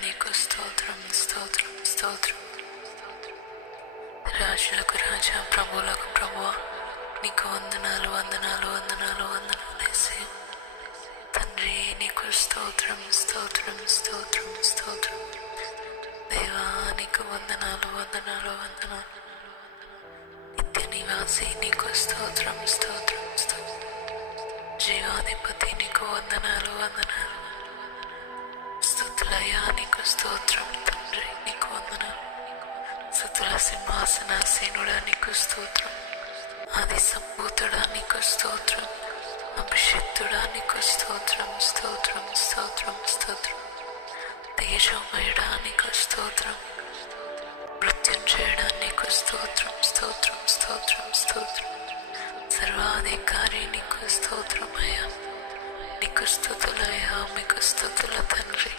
నీకు స్తోత్రం స్తోత్రం స్తోత్రం. రాజులకు రాజా, ప్రభువులకు ప్రభువా, నీకు వందనాలు వందనాలు వందనాలు వందనాలు యేసయ్యా. తండ్రి నీకు స్తోత్రం స్తోత్రం స్తోత్రం స్తోత్రం. దేవా నీకు వందనాలు వందనాలు వందనాలు. నిత్య నివాసి నీకు స్తోత్రం స్తోత్రం స్తోత్రం. జీవాధిపతి నీకు వందనాలు వందనాలు. స్తుతులయ్యా నీకు స్తోత్రం తండ్రి, నీకు వందనాలు. స్తుతుల సింహాసనాసీనుడా నీకు స్తోత్రం. ఆది సంభూతుడా నీకు స్తోత్రం. అభిషిక్తుడా నీకు స్తోత్రం స్తోత్రం స్తోత్రం స్తోత్రం. తేజోమయుడా నీకు స్తోత్రం. మృత్యుంజయుడా నీకు స్తోత్రం స్తోత్రం స్తోత్రం స్తోత్రం. సర్వాధికారి నీకు స్తోత్రమయ్యా. నీకు స్తుతులయ్యా, మీకు స్తుతుల తండ్రి.